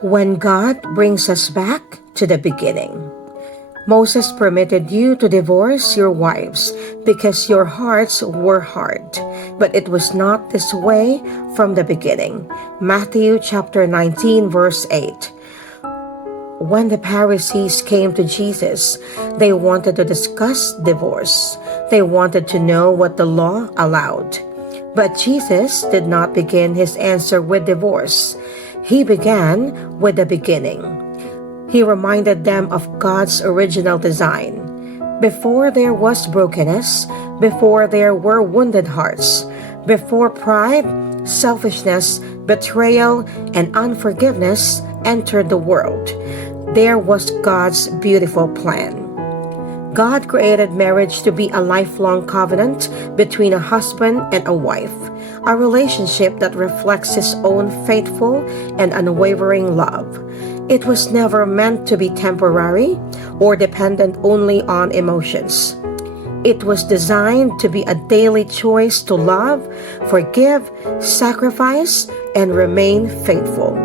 When God brings us back to the beginning. Moses permitted you to divorce your wives because your hearts were hard, but it was not this way from the beginning. Matthew chapter 19 verse 8. When the Pharisees came to Jesus, they wanted to discuss divorce. They wanted to know what the law allowed. But Jesus did not begin his answer with divorce. He began with the beginning. He reminded them of God's original design. Before there was brokenness, before there were wounded hearts, before pride, selfishness, betrayal, and unforgiveness entered the world, there was God's beautiful plan. God created marriage to be a lifelong covenant between a husband and a wife, a relationship that reflects His own faithful and unwavering love. It was never meant to be temporary or dependent only on emotions. It was designed to be a daily choice to love, forgive, sacrifice, and remain faithful.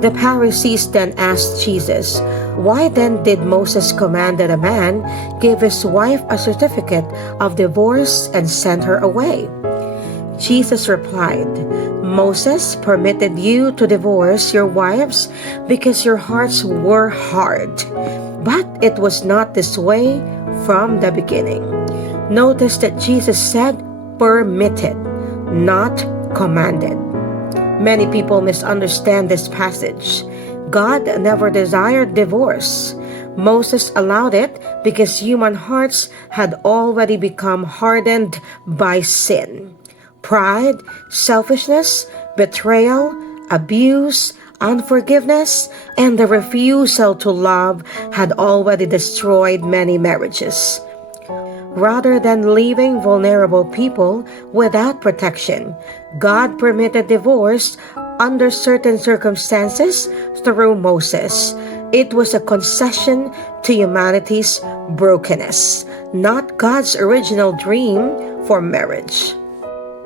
The Pharisees then asked Jesus, "Why then did Moses command that a man give his wife a certificate of divorce and send her away?" Jesus replied, "Moses permitted you to divorce your wives because your hearts were hard. But it was not this way from the beginning." Notice that Jesus said permitted, not commanded. Many people misunderstand this passage. God never desired divorce. Moses allowed it because human hearts had already become hardened by sin. Pride, selfishness, betrayal, abuse, unforgiveness, and the refusal to love had already destroyed many marriages. Rather than leaving vulnerable people without protection, God permitted divorce under certain circumstances through Moses. It was a concession to humanity's brokenness, not God's original dream for marriage.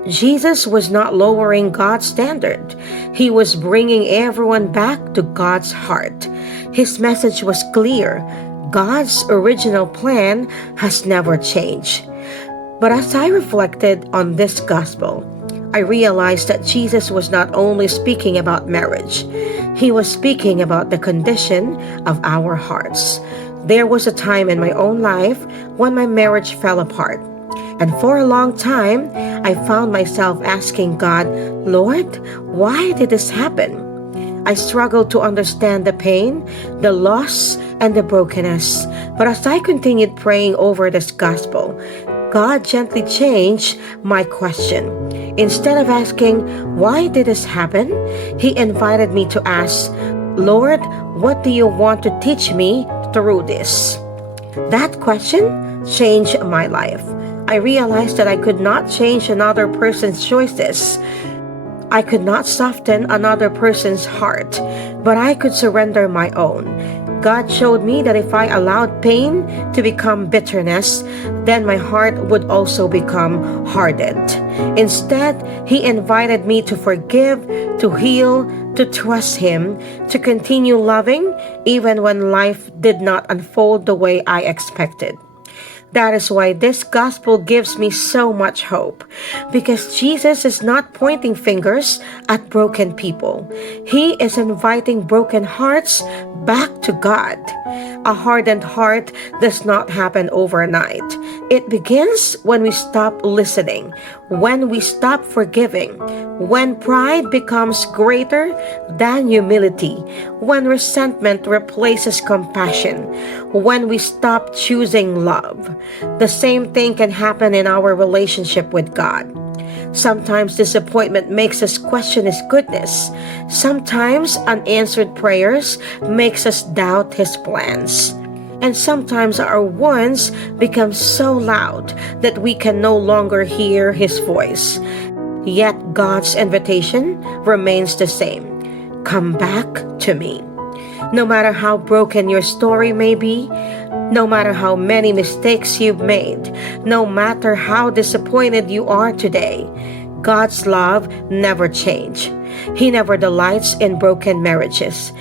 Jesus was not lowering God's standard. He was bringing everyone back to God's heart. His message was clear. God's original plan has never changed. But as I reflected on this gospel, I realized that Jesus was not only speaking about marriage, He was speaking about the condition of our hearts. There was a time in my own life when my marriage fell apart. And for a long time, I found myself asking God, "Lord, why did this happen?" I struggled to understand the pain, the loss, and the brokenness. But as I continued praying over this gospel, God gently changed my question. Instead of asking, "Why did this happen?" He invited me to ask, "Lord, what do you want to teach me through this?" That question changed my life. I realized that I could not change another person's choices. I could not soften another person's heart, but I could surrender my own. God showed me that if I allowed pain to become bitterness, then my heart would also become hardened. Instead, He invited me to forgive, to heal, to trust Him, to continue loving even when life did not unfold the way I expected. That is why this gospel gives me so much hope, because Jesus is not pointing fingers at broken people. He is inviting broken hearts back to God. A hardened heart does not happen overnight. It begins when we stop listening, when we stop forgiving, when pride becomes greater than humility, when resentment replaces compassion, when we stop choosing love. The same thing can happen in our relationship with God. Sometimes disappointment makes us question His goodness. Sometimes unanswered prayers makes us doubt His plans. And sometimes our wounds become so loud that we can no longer hear His voice. Yet God's invitation remains the same. Come back to me. No matter how broken your story may be, no matter how many mistakes you've made, no matter how disappointed you are today, God's love never changes. He never delights in broken marriages.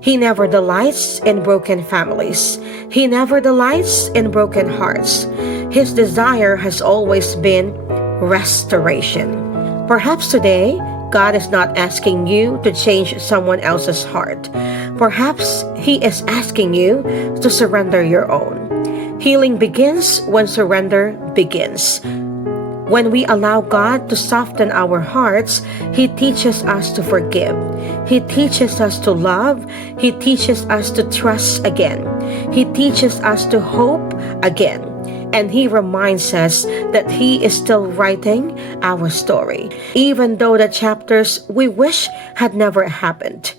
He never delights in broken families. He never delights in broken hearts. His desire has always been restoration. Perhaps today, God is not asking you to change someone else's heart. Perhaps He is asking you to surrender your own. Healing begins when surrender begins. When we allow God to soften our hearts, He teaches us to forgive. He teaches us to love. He teaches us to trust again. He teaches us to hope again. And He reminds us that He is still writing our story, even though the chapters we wish had never happened.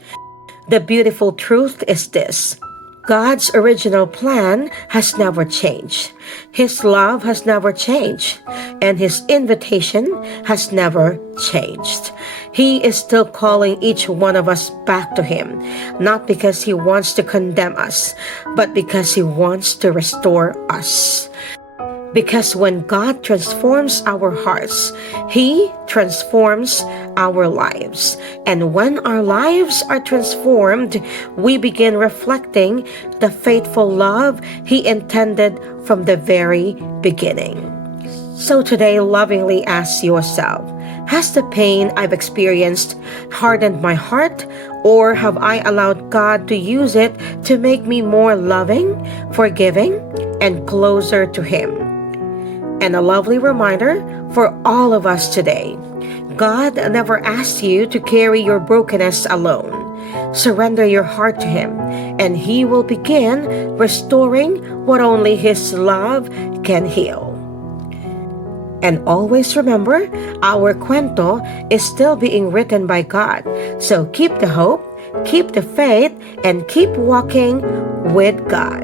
The beautiful truth is this: God's original plan has never changed. His love has never changed, and His invitation has never changed. He is still calling each one of us back to Him, not because He wants to condemn us, but because He wants to restore us. Because when God transforms our hearts, He transforms our lives. And when our lives are transformed, we begin reflecting the faithful love He intended from the very beginning. So today, lovingly ask yourself, has the pain I've experienced hardened my heart, or have I allowed God to use it to make me more loving, forgiving, and closer to Him? And a lovely reminder for all of us today: God never asked you to carry your brokenness alone. Surrender your heart to Him, and He will begin restoring what only His love can heal. And always remember, our Kwento is still being written by God. So keep the hope, keep the faith, and keep walking with God.